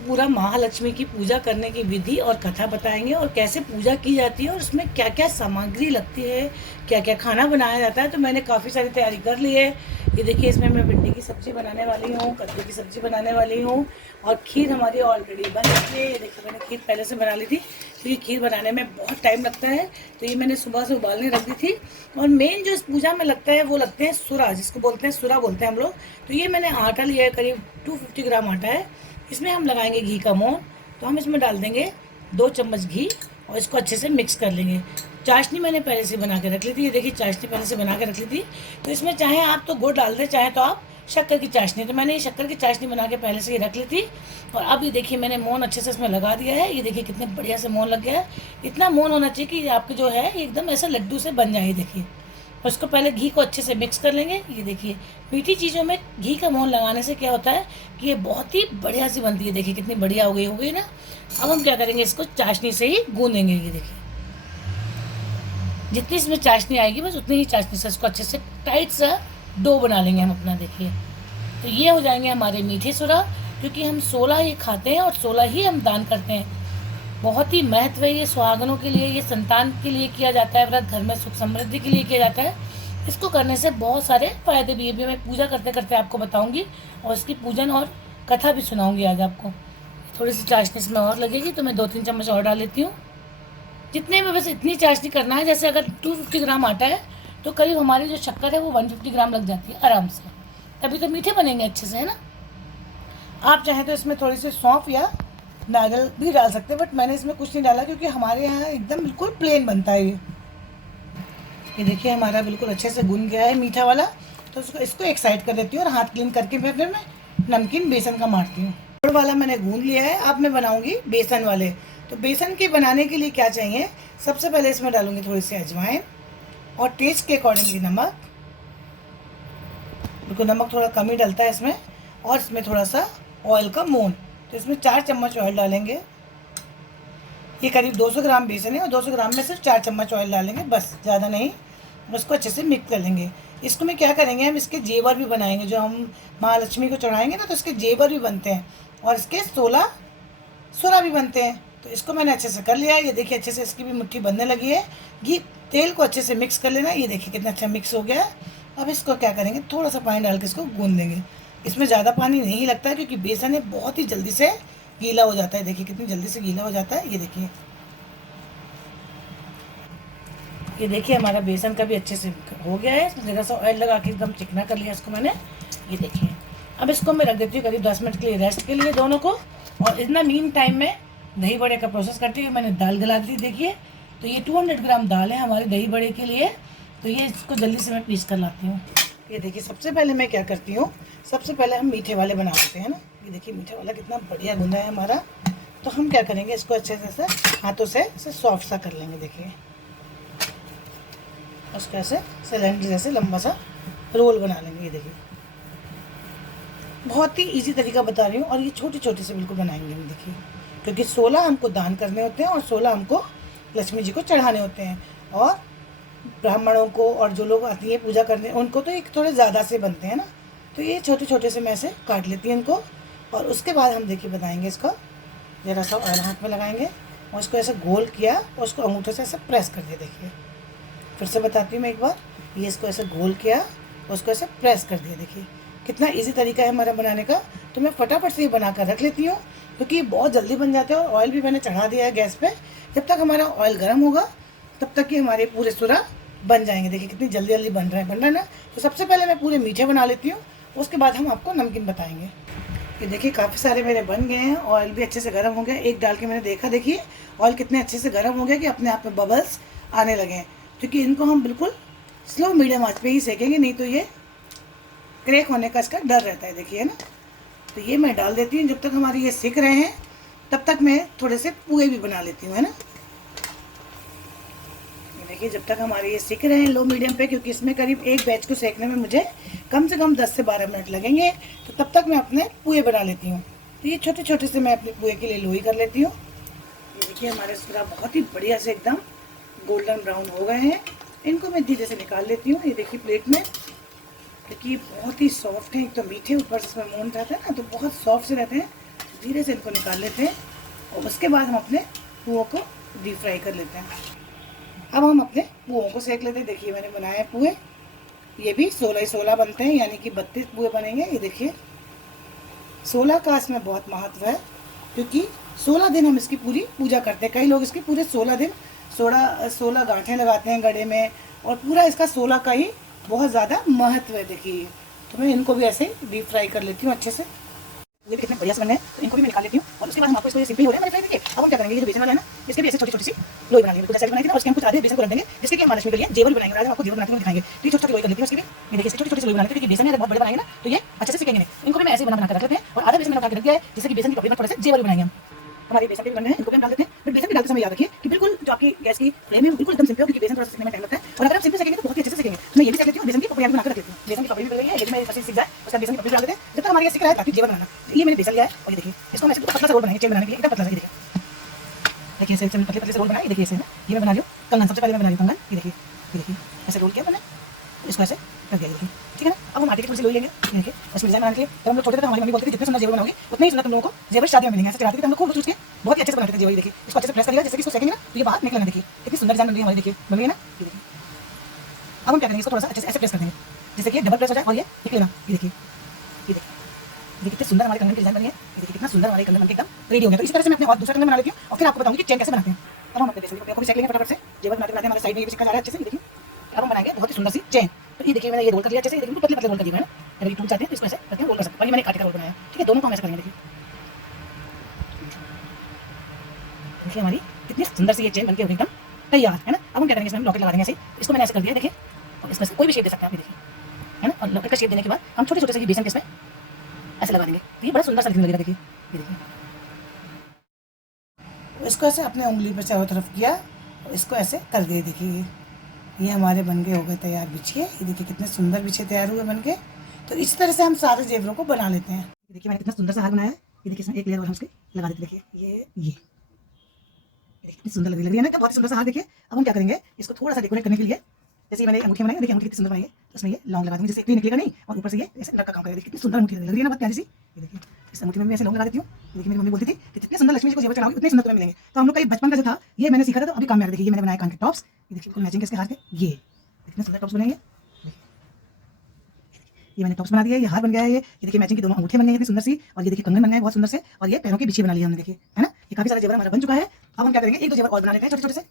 पूरा महालक्ष्मी की पूजा करने की विधि और कथा बताएंगे और कैसे पूजा की जाती है और उसमें क्या क्या सामग्री लगती है, क्या क्या खाना बनाया जाता है। तो मैंने काफ़ी सारी तैयारी कर ली है। ये देखिए, इसमें मैं भिंडी की सब्ज़ी बनाने वाली हूँ, कद्दू की सब्ज़ी बनाने वाली हूँ और खीर हमारी ऑलरेडी बन चुकी है। ये देखिए, मैंने खीर पहले से बना ली थी क्योंकि खीर बनाने में बहुत टाइम लगता है, तो ये मैंने सुबह से उबालने रख दी थी। और मेन जो इस पूजा में लगता है वो लगते हैं सुरा, जिसको बोलते हैं सुरा बोलते हैं हम लोग। तो ये मैंने आटा लिया है, करीब 250 ग्राम आटा है। इसमें हम लगाएंगे घी का मोहन। तो हम इसमें डाल देंगे 2 चम्मच घी और इसको अच्छे से मिक्स कर लेंगे। चाशनी मैंने पहले से बना के रख ली थी, ये देखिए चाशनी पहले से बना के रख ली थी। तो इसमें चाहे आप तो गुड़ डाल दें, चाहे तो आप शक्कर की चाशनी। तो मैंने ये शक्कर की चाशनी बना के पहले से ये रख ली थी। और अब ये देखिए, मैंने मोहन अच्छे से इसमें लगा दिया है। ये देखिए कितने बढ़िया से मोहन लग गया है। इतना मोहन होना चाहिए कि आपके जो है एकदम ऐसा लड्डू से बन जाए। देखिए, और उसको पहले घी को अच्छे से मिक्स कर लेंगे। ये देखिए, मीठी चीज़ों में घी का मोहन लगाने से क्या होता है कि ये बहुत ही बढ़िया सी बनती है। देखिए कितनी बढ़िया हो गई ना। अब हम क्या करेंगे, इसको चाशनी से ही गूंदेंगे। ये देखिए, जितनी इसमें चाशनी आएगी बस उतनी ही चाशनी से इसको अच्छे से टाइट सा डो बना लेंगे हम अपना। देखिए, तो ये हो जाएंगे हमारे मीठे सुरा, क्योंकि हम 16 ही खाते हैं और 16 ही हम दान करते हैं। बहुत ही महत्व है ये सुहागनों के लिए, ये संतान के लिए किया जाता है व्रत, घर में सुख समृद्धि के लिए किया जाता है। इसको करने से बहुत सारे फायदे भी है, भी मैं पूजा करते करते आपको बताऊंगी और इसकी पूजन और कथा भी सुनाऊंगी आज आपको। थोड़ी सी चाशनी इसमें और लगेगी तो मैं 2-3 चम्मच और डाल लेती हूँ। जितने में बस इतनी चाशनी करना है, जैसे अगर 250 ग्राम आटा है तो करीब हमारी जो शक्कर है वो 150 ग्राम लग जाती है आराम से। तभी तो मीठे बनेंगे अच्छे से, है ना। आप चाहें तो इसमें थोड़ी सी सौंफ या नारियल भी डाल सकते हैं, बट मैंने इसमें कुछ नहीं डाला क्योंकि हमारे यहाँ एकदम बिल्कुल प्लेन बनता है ये देखिए, हमारा बिल्कुल अच्छे से गुन गया है मीठा वाला। तो इसको एक साइड कर देती हूँ और हाथ क्लीन करके फिर मैं नमकीन बेसन का मारती हूँ। गुड़ वाला मैंने गूंद लिया है, अब मैं बनाऊँगी बेसन वाले। तो बेसन के बनाने के लिए क्या चाहिए, सबसे पहले इसमें डालूँगी थोड़ी सी अजवाइन और टेस्ट के अकॉर्डिंगली नमक। बिल्कुल नमक थोड़ा कम ही डलता है इसमें। और इसमें थोड़ा सा ऑयल का मोहन, तो इसमें 4 चम्मच ऑयल डालेंगे। ये करीब 200 ग्राम बेसन है और 200 ग्राम में सिर्फ 4 चम्मच ऑयल डालेंगे, बस ज़्यादा नहीं। उसको अच्छे से मिक्स कर लेंगे। इसको में क्या करेंगे, हम इसके जेवर भी बनाएंगे। जो हम महालक्ष्मी को चढ़ाएंगे ना, तो इसके जेवर भी बनते हैं और इसके 16 सुरा भी बनते हैं। तो इसको मैंने अच्छे से कर लिया है। ये देखिए, अच्छे से इसकी भी मुट्ठी बनने लगी है। घी तेल को अच्छे से मिक्स कर लेना। ये देखिए कितना अच्छा मिक्स हो गया है। अब इसको क्या करेंगे, थोड़ा सा पानी डाल के इसको गूंद लेंगे। इसमें ज़्यादा पानी नहीं लगता है क्योंकि बेसन है बहुत ही जल्दी से गीला हो जाता है। देखिए कितनी जल्दी से गीला हो जाता है। ये देखिए हमारा बेसन का भी अच्छे से हो गया है। इसमें ज़रा सा ऑयल लगा के एकदम चिकना कर लिया इसको मैंने। ये देखिए, अब इसको मैं रख देती हूँ करीब 10 मिनट के लिए रेस्ट के लिए दोनों को। और इतना मीन टाइम में दही बड़े का प्रोसेस करती हूँ। मैंने दाल गला दी। देखिए, तो ये 200 ग्राम दाल है हमारी दही बड़े के लिए। तो ये इसको जल्दी से मैं पीस कर लाती हूँ। ये देखिए, सबसे पहले मैं क्या करती हूँ, सबसे पहले हम मीठे वाले बना लेते हैं ना। ये देखिए मीठे वाला कितना बढ़िया गूंदा है हमारा। तो हम क्या करेंगे, इसको अच्छे से हाथों से इसे सॉफ्ट सा कर लेंगे। देखिए, उसको ऐसे सिलेंडर जैसे लंबा सा रोल बना लेंगे। ये देखिए, बहुत ही इजी तरीका बता रही हूँ और ये छोटे छोटे से बिल्कुल बनाएंगे हम। देखिए, क्योंकि 16 हमको दान करने होते हैं और 16 हमको लक्ष्मी जी को चढ़ाने होते हैं। और ब्राह्मणों को और जो लोग आती है पूजा करने, उनको तो एक थोड़े ज़्यादा से बनते हैं ना। तो ये छोटे छोटे से मैं ऐसे काट लेती हूँ इनको। और उसके बाद हम देखिए बताएंगे, इसको ज़रा सा ऑयल हाथ में लगाएंगे और उसको ऐसे गोल किया और उसको अंगूठे से ऐसे प्रेस कर दिया। देखिए, फिर से बताती हूँ मैं एक बार। ये इसको ऐसे गोल किया और उसको ऐसे प्रेस कर दिया। देखिए कितना इजी तरीका है हमारा बनाने का। तो मैं फटाफट से ये बना कर रख लेती हूँ क्योंकि ये बहुत जल्दी बन जाते हैं। और ऑयल भी मैंने चढ़ा दिया है गैस पे। जब तक हमारा ऑयल गर्म होगा तब तक ही हमारे पूरे सुरा बन जाएंगे। देखिए कितनी जल्दी जल्दी बन रहा है ना। तो सबसे पहले मैं पूरे मीठे बना लेती हूँ, उसके बाद हम आपको नमकीन बताएंगे। ये देखिए काफ़ी सारे मेरे बन गए हैं। ऑयल भी अच्छे से गर्म हो गया। एक डाल के मैंने देखा, देखिए ऑयल कितने अच्छे से गर्म हो गया कि अपने आप में बबल्स आने लगे हैं। क्योंकि इनको हम बिल्कुल स्लो मीडियम आंच पे ही सेकेंगे, नहीं तो ये क्रैक होने का इसका डर रहता है। देखिए ना, तो ये मैं डाल देती हूँ। जब तक हमारे ये सिक रहे हैं तब तक मैं थोड़े से पुए भी बना लेती हूँ, है ना। देखिए, जब तक हमारे ये सिक रहे हैं लो मीडियम पे, क्योंकि इसमें करीब एक बैच को सेकने में मुझे कम से कम 10 से 12 मिनट लगेंगे। तो तब तक मैं अपने पुए बना लेती हूँ। तो ये छोटे छोटे से मैं अपने पुए के लिए लोई कर लेती हूँ। ये देखिए हमारे सुरा बहुत ही बढ़िया से एकदम गोल्डन ब्राउन हो गए हैं। इनको मैं धीरे से निकाल लेती हूँ। ये देखिए प्लेट में, क्योंकि बहुत ही सॉफ्ट है। एक तो मीठे, ऊपर से इसमें मोहन रहता है ना, तो बहुत सॉफ्ट से रहते हैं। धीरे से इनको निकाल लेते हैं और उसके बाद हम अपने पुओं को डीप फ्राई कर लेते हैं। अब हम अपने पुओं को सेक लेते हैं। देखिए मैंने बनाए हैं पुए, ये भी 16 बनते हैं, यानी कि 32 पुए बनेंगे। ये देखिए 16 का इसमें बहुत महत्व है, क्योंकि 16 दिन हम इसकी पूरी पूजा करते हैं। कई लोग इसकी पूरे 16 दिन 16 गांठें लगाते हैं गले में, और पूरा इसका 16 का ही बहुत ज़्यादा महत्व है। देखिए तो मैं इनको भी ऐसे डीप फ्राई कर लेती हूँ अच्छे से। ये भी कितने बढ़िया से बने हैं, तो इनको भी मैं निकाल लेती हूँ। और उसके बाद हम आपको इसको सिंपल हो रहा है हमारे फ्राई देखिए। अब हम क्या करेंगे, ये जो बेसन वाला है ना, इसके भी ऐसे छोटी छोटी सी लोई बना लेंगे, कुछ ऐसे बनाएंगे ना, उसके हम कुछ आधे बेसन को रख देंगे, जिससे कि हम महालक्ष्मी के लिए जेवर बनाएंगे। आज हम आपको जेवर बनाते हुए दिखाएंगे। तो छोटी छोटी लोई कर लेते हैं उसकी भी। ये देखिए छोटी छोटी लोई बना लेते हैं, क्योंकि बेसन है बहुत बड़े बनाएंगे ना, तो ये अच्छे से सीखेंगे नहीं। इनको भी मैं ऐसे बना कर रख लेते हैं, और आधा बेसन मैंने उठा के रख दिया है, जिससे कि बेसन की टोकरी में थोड़े से जेवर बनाएंगे हम। हमारे बेसन के बन रहे हैं, इनको भी हम डाल देते हैं। बट बेसन भी डालते समय याद रखिए कि बिल्कुल जो आपकी गैस की फ्लेम है बिल्कुल एकदम सिंपल हो, क्योंकि बेसन थोड़ा सा सीखने में टाइम लगता है। और अगर आप सिंपल सीखेंगे तो बहुत ही अच्छे से सीखेंगे। तो मैं ये भी सीख लेती हूँ, बेसन की पपड़ी बना कर रख लेती हूँ। बेसन की पपड़ी भी बन गई है, ये मैं अच्छे से सीख जाए, उसका बेसन की पपड़ी डाल देते हैं जब तक हमारे ये सीख रहा है, ताकि जेवर बनाना। ये मैंने बेसन लिया है, और ये देखिए इसको हम ऐसे पतला सा रोल बनाएंगे, चेन बनाने के लिए एकदम पतला सा। देखिए ऐसे पतले पतले से रोल बनाए। देखिए ऐसे ये मैं बना लियो कंगन, सबसे पहले मैं बना ली कंगन। ये देखिए ऐसे रोल किया मैंने, इसको ऐसे कर दिया। देखिए ठीक है ना। अब हम आटे की थोड़ी सी लोई लेंगे, देखिए उसमें डिजाइन बनाने के लिए। तो हम लोग छोटे थे तो हमारी मम्मी बोलती थी जितने सुंदर जेवर बनाओगे उतने ही सुंदर तुम लोगों को जेवर शादी में मिलेंगे। ऐसे चलाते थे हम लोग खूब सोच के, बहुत ही अच्छे से बनाते थे जेवर। देखिए इसको अच्छे से प्रेस करिएगा, जैसे कि इसको सेकेंगे ना तो ये बाहर निकलना। देखिए कितनी सुंदर डिजाइन बन रही है हमारी, देखिए बन रही है ना। ये देखिए अब हम क्या करेंगे, इसको थोड़ा सा अच्छे से ऐसे प्रेस कर देंगे, जैसे कि डबल प्रेस हो जाए और ये निकलेगा। ये देखिए ये कितने सुंदर हमारे कंगन की डिजाइन बनी है। ये देखिए कितना सुंदर हमारे कंगन बनके एकदम रेडी हो गया। तो इसी तरह से मैं अपने और दूसरा कंगन बना लेती हूँ, और फिर आपको बताऊंगी कि चेन कैसे बनाते हैं। अब हम अपने बेसन को भी सेक लेंगे फटाफट से। जेवर बनाते बनाते हमारे साइड में ये भी सिक्का जा रहा है अच्छे से। देखिए अब हम बनाएंगे बहुत ही सुंदर सी चेन। तो ये देखिए मैंने ये रोल कर लिया अच्छे से। देखिए पतले पतले रोल कर दिए मैंने, अगर ये टूट जाते हैं तो इसको ऐसे करके रोल कर सकते हैं। और ये मैंने काटे का रोल बनाया, ठीक है। दोनों को हम ऐसे करेंगे। देखिए हमारी कितनी सुंदर सी ये चेन बनके एकदम तैयार है ना। अब हम क्या करेंगे, इसमें लॉकेट लगा देंगे ऐसे। इसको मैंने ऐसे कर दिया देखिए, और इसमें से कोई भी शेप दे सकते हैं आप, देखिए है ना। और लॉकेट का शेप देने के बाद हम छोटे छोटे से ये बेसन के इसमें ऐसे लगा देंगे, तो ये बड़ा सुंदर सा दिखने लगेगा। देखिए ये देखिए इसको ऐसे अपने उंगली पर चारों तरफ किया, और इसको ऐसे कर दिए। देखिए ये हमारे बन के हो गए तैयार बिछिए। ये देखिए कितने सुंदर बिछे तैयार हुए बन के। तो इस तरह से हम सारे जेवरों को बना लेते हैं। देखिए मैंने कितना सुंदर सा हार बनाया है। ये देखिए इसमें एक लेयर और हम उसके लगा देते। देखिए ये देखिए कितनी सुंदर लग रही है ना, बहुत ही सुंदर सा हार। देखिए अब हम क्या करेंगे, इसको थोड़ा सा डेकोरेट करने के लिए, जैसे मैंने अंगूठी बनाई, देखिए अंगूठी कितनी सुंदर बनाई है। तो उसमें ये लौंग लगा दूंगी, जैसे एक निकलेगा नहीं, और ऊपर से ये ऐसे लटका काम करेगा। देखिए कितनी सुंदर अंगूठी लग रही है ना, बहुत प्यारी सी। ये देखिए इस अंगूठी में मैं ऐसे लौंग लगा देती हूँ। देखिए मेरी मम्मी बोलती थी कि जितने सुंदर लक्ष्मी जी को जेवर चढ़ाओगे उतने सुंदर तुम्हें मिलेंगे। तो हम लोग का बचपन का जो था ये मैंने सीखा था, तो अभी काम में आ रहा है। देखिए ये मैंने बनाया कान के टॉप्स। ये देखिए बिल्कुल मैचिंग इसके हार के, ये कितने सुंदर टॉप्स बनेंगे। ये मैंने टॉप्स बना दिया है, ये हार बन गया है। ये देखिए मैचिंग की दोनों अंगूठियां बन गई हैं इतनी सुंदर सी, और ये देखिए कंगन बन गया है बहुत सुंदर से, और ये पैरों के बिछिए बना लिया हमने। देखिए है ना, ये काफी सारा जेवर हमारा बन चुका है। अब हम क्या करेंगे, एक दो जेवर और बना लेते हैं छोटे छोटे से।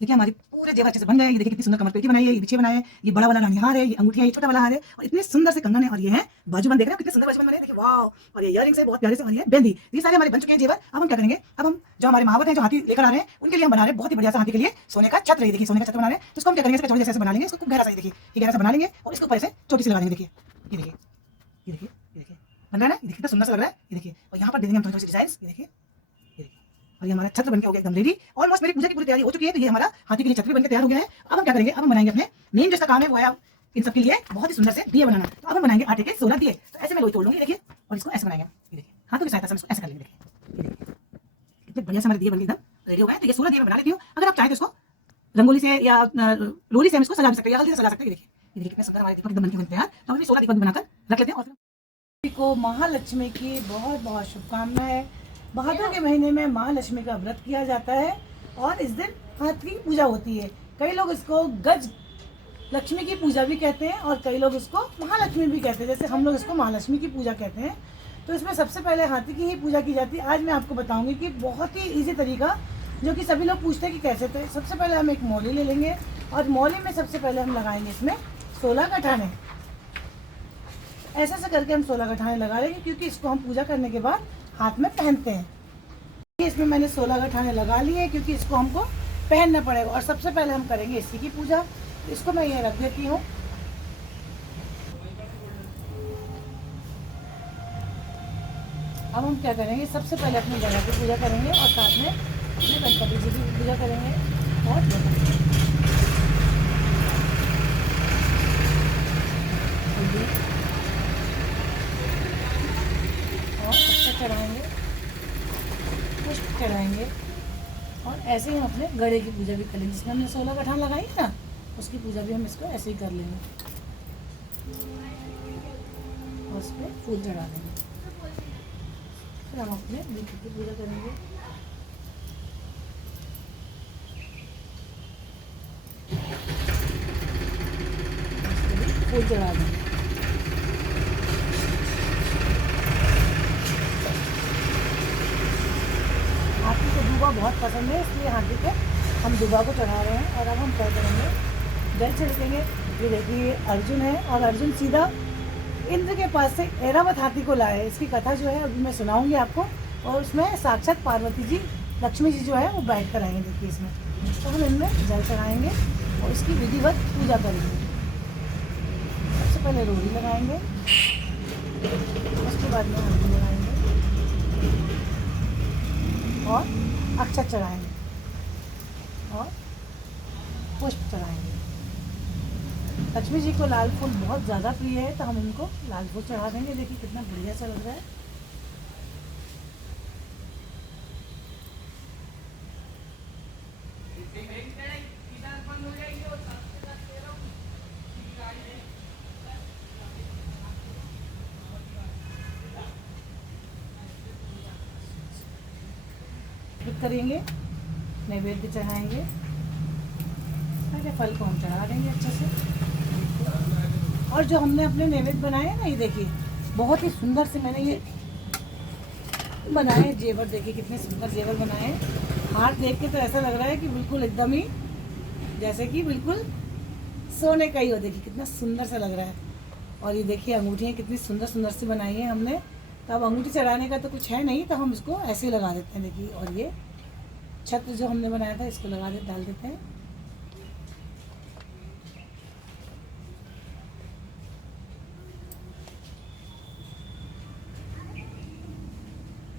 देखिए हमारी पूरे जेवर अच्छे से बन गए। ये देखिए कितनी सुंदर कमर पेटी बनाई है, ये बिछिए बनाए, ये बड़ा वाला रानी हार है, ये अंगूठियां, ये छोटा वाला हार है, और इतने सुंदर से कंगन है। और ये है बाजूबंद, देख रहे हो कितने सुंदर बाजूबंद बने। देखिए वाह, और ये इयररिंग्स है बहुत प्यारे से, और ये बेंदी। ये सारे हमारे बन चुके हैं जेवर। अब हम क्या करेंगे, अब हम जो हमारे महावत हैं जो हाथी लेकर आ रहे हैं उनके लिए हम बना रहे हैं बहुत ही बढ़िया सा हाथी के लिए सोने का छत्र। देखिए सोने का छत्र बना रहे हैं, तो इसको हम क्या करेंगे, इसका छोटे जैसे बना लेंगे, इसको खूब गहरा सा। देखिए ये गहरा सा बना लेंगे, और इसके ऊपर से छोटी सी लगा देंगे। देखिए ये देखिए ये देखिए ये देखिए बन रहा है ना, ये देखिए कितना सुंदर सा लग रहा है। ये देखिए, और यहाँ पर दे देंगे हम थोड़ी थोड़ी सी डिजाइन। ये देखिए और ये हमारा छत्र बनके हो गया एकदम रेडी। ऑलमोस्ट मेरी पूजा की पूरी तैयारी हो चुकी है। तो ये हमारा हाथी के लिए छत्र बनके तैयार हो गया है। अब हम क्या करेंगे, अब हम बनाएंगे अपने मेन जो इसका काम है वो है इन सबके लिए बहुत ही सुंदर से दिए बनाना। तो अब हम बनाएंगे आटे के 16 दिए। तो ऐसे मैं लोई तोड़ लूंगी, देखिए, और इसको ऐसे बनाएंगे। ये देखिए हाथों की सहायता से इसको ऐसे कर लेंगे। देखिए कितने बढ़िया से हमारे दिए बनके एकदम रेडी हो गए। तो ये 16 दिए मैं बना लेती हूँ। अगर आप चाहें तो इसको रंगोली से या लोरी से हम इसको सजा सकते हैं, या हल्दी से सजा सकते हैं। ये देखिए कितने सुंदर हमारे दीपक एकदम बनके बनते हैं। तो हम 16 दीपक बनाकर रख लेते हैं। और को महालक्ष्मी की बहुत बहुत शुभकामनाएं। भादों के महीने में महालक्ष्मी का व्रत किया जाता है, और इस दिन हाथी की पूजा होती है। कई लोग इसको गज लक्ष्मी की पूजा भी कहते हैं, और कई लोग इसको महालक्ष्मी भी कहते हैं। जैसे हम लोग इसको महालक्ष्मी की पूजा कहते हैं। तो इसमें सबसे पहले हाथी की ही पूजा की जाती है। आज मैं आपको बताऊंगी कि बहुत ही ईजी तरीका, जो कि सभी लोग पूछते हैं कि कैसे। तो सबसे पहले हम एक मौली ले लेंगे, और मौली में सबसे पहले हम लगाएंगे इसमें 16 गठाने। ऐसे करके हम 16 गठाने लगा लेंगे, क्योंकि इसको हम पूजा करने के बाद हाथ में पहनते हैं। इसमें मैंने 16 गठाने लगा लिए, क्योंकि इसको हमको पहनना पड़ेगा। और सबसे पहले हम करेंगे इसी की पूजा। इसको मैं ये रख देती हूँ। अब हम क्या करेंगे, सबसे पहले अपनी जगह की पूजा करेंगे, और साथ में अपने गणपति जी की पूजा करेंगे। और चढ़ाएंगे, पुष्प चढ़ाएंगे, और ऐसे ही हम अपने गड़े की पूजा भी करेंगे। जिसमें हमने 16 गठान लगाई है ना, उसकी पूजा भी हम इसको ऐसे ही कर लेंगे, और उस पर फूल चढ़ा देंगे। फिर हम अपने विधि की पूजा करेंगे। फूल चढ़ा देंगे। हाथी को दूबा बहुत पसंद है, इसलिए हाथी को हम दूबा को चढ़ा रहे हैं। और अब हम क्या करेंगे, जल छिड़केंगे। ये देखिए अर्जुन है, और अर्जुन सीधा इंद्र के पास से ऐरावत हाथी को लाए। इसकी कथा जो है अभी मैं सुनाऊंगी आपको, और उसमें साक्षात पार्वती जी, लक्ष्मी जी जो है वो बैठ कर आएंगे। देखिए इसमें तो हम इनमें जल चढ़ाएंगे और इसकी विधिवत पूजा करेंगे। सबसे पहले रोड़ी लगाएंगे, उसके बाद में हल्दी लगाएंगे और अक्षत चढ़ाएंगे और पुष्प चढ़ाएंगे। लक्ष्मी जी को लाल फूल बहुत ज़्यादा प्रिय है, तो हम इनको लाल फूल चढ़ा देंगे। देखिए कितना बढ़िया सा लग रहा है। करेंगे, नैवेद्य चढ़ाएंगे, सारे फल को हम चढ़ा देंगे अच्छे से। और जो हमने अपने नैवेद्य बनाए हैं ना, ये देखिए बहुत ही सुंदर से मैंने ये बनाए जेवर। देखिए कितने सुंदर जेवर बनाए हैं। हार देख के तो ऐसा लग रहा है कि बिल्कुल एकदम ही जैसे कि बिल्कुल सोने का ही हो। देखिए कितना सुंदर सा लग रहा है। और ये देखिए अंगूठियाँ कितनी सुंदर सुंदर सी बनाई हैं हमने। तो अब अंगूठी चढ़ाने का तो कुछ है नहीं, तो हम इसको ऐसे ही लगा देते हैं। देखिए, और ये छत्र जो हमने बनाया था इसको डाल देते हैं।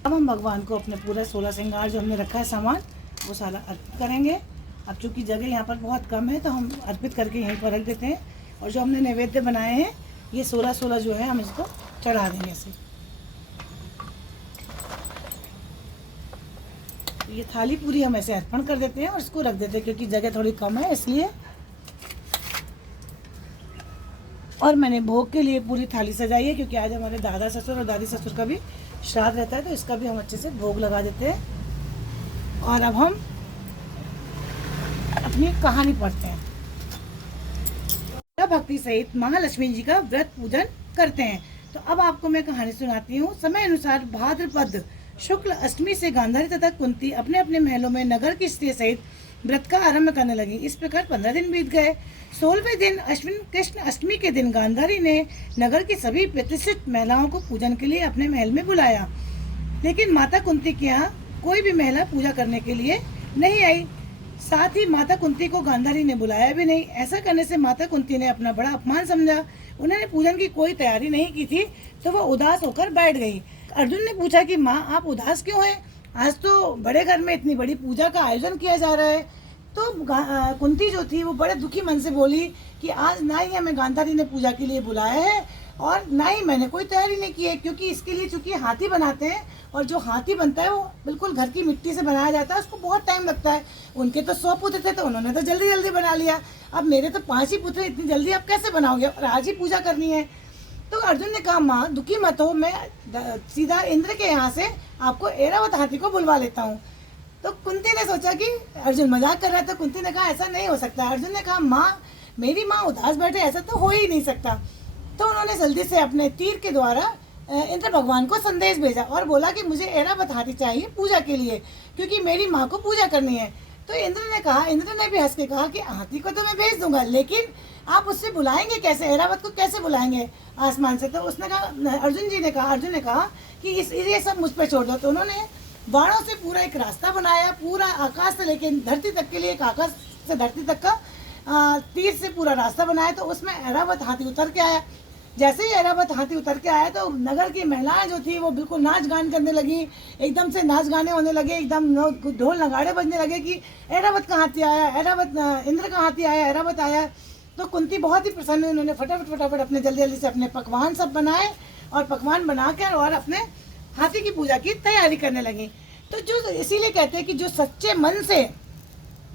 अब हम भगवान को अपने पूरा 16 श्रृंगार जो हमने रखा है सामान, वो सारा अर्पित करेंगे। अब चूँकि जगह यहाँ पर बहुत कम है, तो हम अर्पित करके यहीं पर रख देते हैं। और जो हमने नैवेद्य बनाए हैं, ये 16 जो है हम इसको चढ़ा देंगे ऐसे। ये थाली पूरी हम ऐसे अर्पण कर देते हैं और इसको रख देते हैं, क्योंकि जगह थोड़ी कम है इसलिए। और मैंने भोग के लिए पूरी थाली सजाई है, क्योंकि आज हमारे दादा ससुर और दादी ससुर का भी श्राद्ध रहता है, तो इसका भी हम अच्छे से भोग लगा देते हैं। और अब हम अपनी कहानी पढ़ते हैं। भक्ति सहित महालक्ष्मी जी का व्रत पूजन करते हैं। तो अब आपको मैं कहानी सुनाती हूँ। समय अनुसार भाद्रपद शुक्ल अष्टमी से गांधारी तथा कुंती अपने अपने महलों में नगर की स्त्री सहित व्रत का आरंभ करने लगी। इस प्रकार 15 दिन बीत गए। 16वें दिन अश्विन कृष्ण अष्टमी के दिन गांधारी ने नगर की सभी प्रतिष्ठित महिलाओं को पूजन के लिए अपने महल में बुलाया, लेकिन माता कुंती के यहाँ कोई भी महिला पूजा करने के लिए नहीं आई। साथ ही माता कुंती को गांधारी ने बुलाया भी नहीं। ऐसा करने से माता कुंती ने अपना बड़ा अपमान समझा। उन्होंने पूजन की कोई तैयारी नहीं की थी, तो वह उदास होकर बैठ गई। अर्जुन ने पूछा कि माँ, आप उदास क्यों हैं? आज तो बड़े घर में इतनी बड़ी पूजा का आयोजन किया जा रहा है। तो कुंती जो थी वो बड़े दुखी मन से बोली कि आज ना ही हमें गांधारी ने पूजा के लिए बुलाया है और ना ही मैंने कोई तैयारी नहीं की है, क्योंकि इसके लिए चूंकि हाथी बनाते हैं, और जो हाथी बनता है वो बिल्कुल घर की मिट्टी से बनाया जाता है, उसको बहुत टाइम लगता है। उनके तो 100 पुत्र थे, तो उन्होंने तो जल्दी जल्दी बना लिया। अब मेरे तो 5 ही पुत्र, इतनी जल्दी आप कैसे बनाओगे? और आज ही पूजा करनी है। तो अर्जुन ने कहा, माँ दुखी मत हो, मैं सीधा इंद्र के यहाँ से आपको ऐरावत हाथी को बुलवा लेता हूँ। तो कुंती ने सोचा कि अर्जुन मजाक कर रहा है, तो कुंती ने कहा ऐसा नहीं हो सकता। अर्जुन ने कहा, माँ मेरी माँ उदास बैठे, ऐसा तो हो ही नहीं सकता। तो उन्होंने जल्दी से अपने तीर के द्वारा इंद्र भगवान को संदेश भेजा और बोला कि मुझे ऐरावत हाथी चाहिए पूजा के लिए, क्योंकि मेरी माँ को पूजा करनी है। तो इंद्र ने भी हंस के कहा कि हाथी को तो मैं भेज दूंगा, लेकिन आप उससे बुलाएंगे कैसे? ऐरावत को कैसे बुलाएंगे आसमान से? तो उसने कहा, अर्जुन ने कहा कि ये सब मुझ पर छोड़ दो। तो उन्होंने बाणों से पूरा एक रास्ता बनाया, पूरा आकाश से लेके धरती तक के लिए एक आकाश से धरती तक का तीर से पूरा रास्ता बनाया। तो उसमें ऐरावत हाथी उतर के आया। जैसे ही ऐरावत हाथी उतर के आया, तो नगर की महिलाएं जो थी वो बिल्कुल नाच गान करने लगी। एकदम से नाच गाने होने लगे, एकदम ढोल नगाड़े बजने लगे कि ऐरावत का हाथी आया, इंद्र का हाथी आया, ऐरावत आया। तो कुंती बहुत ही प्रसन्न हुई। उन्होंने फटाफट अपने जल्दी से अपने पकवान सब बनाए और पकवान बनाकर और अपने हाथी की पूजा की तैयारी करने लगी। तो जो इसीलिए कहते हैं कि जो सच्चे मन से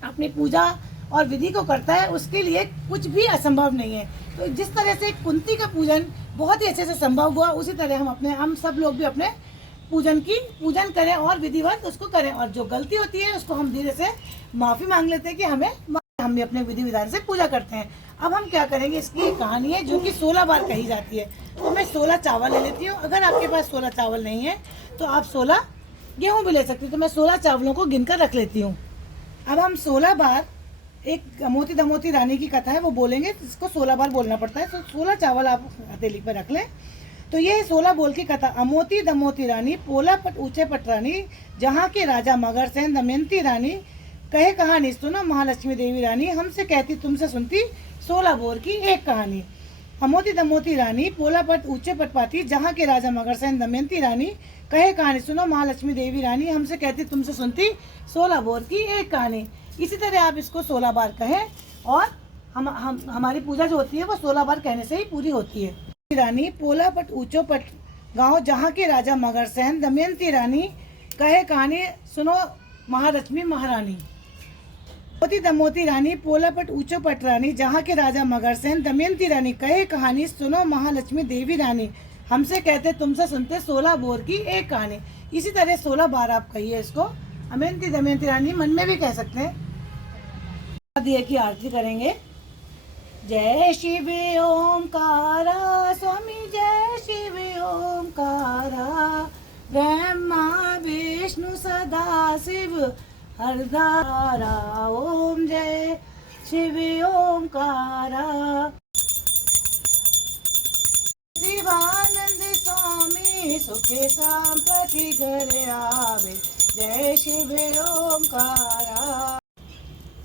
अपनी पूजा और विधि को करता है, उसके लिए कुछ भी असंभव नहीं है। तो जिस तरह से कुंती का पूजन बहुत ही अच्छे से संभव हुआ, उसी तरह हम सब लोग भी अपने पूजन करें और विधिवत उसको करें, और जो गलती होती है उसको हम धीरे से माफ़ी मांग लेते हैं कि हम भी अपने विधि विधान से पूजा करते हैं। अब हम क्या करेंगे, इसकी एक कहानी है जो कि 16 बार कही जाती है। तो मैं 16 चावल ले लेती हूँ। अगर आपके पास 16 चावल नहीं है तो आप 16 गेहूँ भी ले सकते हो। तो मैं 16 चावलों को गिनकर रख लेती हूँ। अब हम 16 बार, एक मोती दमोती रानी की कथा है वो बोलेंगे, इसको 16 बार बोलना पड़ता है। तो 16 चावल आप हथेली पर रख लें। तो ये 16 बोल की कथा। अमोती दमोती रानी, पोला पट ऊंचे पट रानी, जहाँ के राजा मगरसेन दमयंती रानी, कहे कहानी सुनो महालक्ष्मी देवी रानी, हमसे कहती तुमसे सुनती 16 बोर की एक कहानी। अमोती दमोती रानी, पोला पट ऊंचे पट पाती, जहाँ के राजा मगरसेन दमयंती रानी, कहे कहानी सुनो महालक्ष्मी देवी रानी, हमसे कहती तुमसे सुनती 16 बोर की एक कहानी। इसी तरह आप इसको 16 बार कहें और हमारी पूजा जो होती है वो 16 बार कहने से ही पूरी होती है। रानी, पोला पट ऊंचो पट गाँव, जहाँ के राजा मगरसेन दमयंती रानी, कहे कहानी सुनो महालक्ष्मी महारानी। मोती दमोती रानी, पोला पट ऊंचो पट रानी, जहाँ के राजा मगरसेन दमयंती रानी, कहे कहानी सुनो महालक्ष्मी देवी रानी, हमसे कहते तुमसे सुनते 16 बोर की एक कहानी। इसी तरह 16 बार आप कहिए इसको। अमयंती दमयंती रानी मन में भी कह सकते हैं। दिए की आरती करेंगे। जय शिव ओमकारा स्वामी, जय शिव ओमकारा, ब्रह्मा विष्णु सदा शिव हरदारा, ओम जय शिव ओमकारा। शिवानंद स्वामी सुखे संपत्ति घर आवे, जय शिव ओमकारा।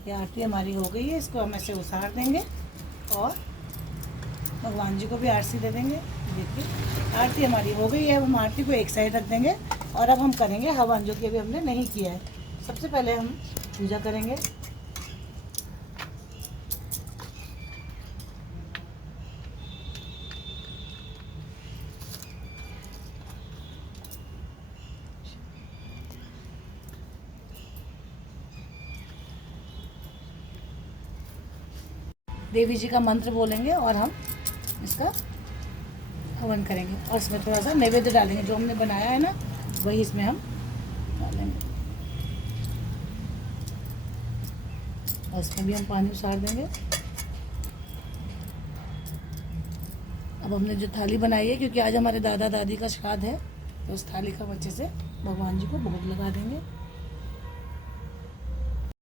ये आरती हमारी हो गई है, इसको हम ऐसे उतार देंगे और भगवान जी को भी आरती दे देंगे। देखिए आरती हमारी हो गई है। अब हम आरती को एक साइड रख देंगे और अब हम करेंगे हवन, जो कि अभी हमने नहीं किया है। सबसे पहले हम पूजा करेंगे। देवी जी का मंत्र बोलेंगे और हम इसका हवन करेंगे और इसमें थोड़ा सा नैवेद्य डालेंगे। जो हमने बनाया है ना वही इसमें हम डालेंगे और इसमें भी हम पानी उसार देंगे। अब हमने जो थाली बनाई है, क्योंकि आज हमारे दादा दादी का श्राद्ध है, तो उस थाली का बच्चे से भगवान जी को भोग लगा देंगे।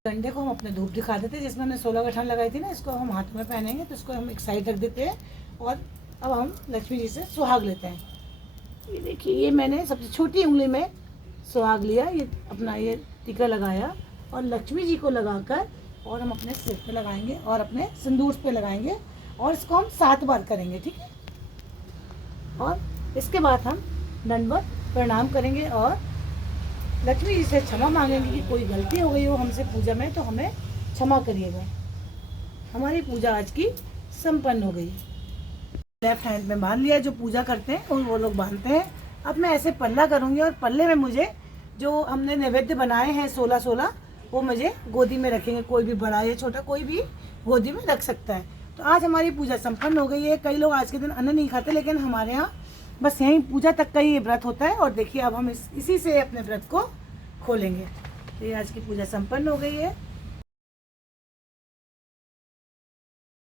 डंडे को हम अपने धूप दिखा देते हैं, जिसमें हमने 16 गठान लगाई थी ना, इसको हम हाथ में पहनेंगे। तो इसको हम एक साइड रख देते हैं और अब हम लक्ष्मी जी से सुहाग लेते हैं। ये देखिए, ये मैंने सबसे छोटी उंगली में सुहाग लिया, ये अपना ये टीका लगाया और लक्ष्मी जी को लगाकर और हम अपने सिर पे लगाएंगे और अपने सिंदूर पे लगाएंगे और इसको हम 7 बार करेंगे, ठीक है। और इसके बाद हम दंडवत प्रणाम करेंगे और लक्ष्मी जी से क्षमा मांगेंगे कि कोई गलती हो गई हो हमसे पूजा में, तो हमें क्षमा करिएगा। हमारी पूजा आज की संपन्न हो गई। लेफ्ट हैंड में बांध लिया, जो पूजा करते हैं वो लोग बांधते हैं। अब मैं ऐसे पल्ला करूँगी और पल्ले में मुझे जो हमने नैवेद्य बनाए हैं 16 वो मुझे गोदी में रखेंगे। कोई भी बड़ा या छोटा कोई भी गोदी में रख सकता है। तो आज हमारी पूजा संपन्न हो गई है। कई लोग आज के दिन अन्न नहीं खाते, लेकिन हमारे यहाँ बस यहीं पूजा तक का ही व्रत होता है। और देखिए अब हम इसी से अपने व्रत को खोलेंगे। तो ये आज की पूजा संपन्न हो गई है।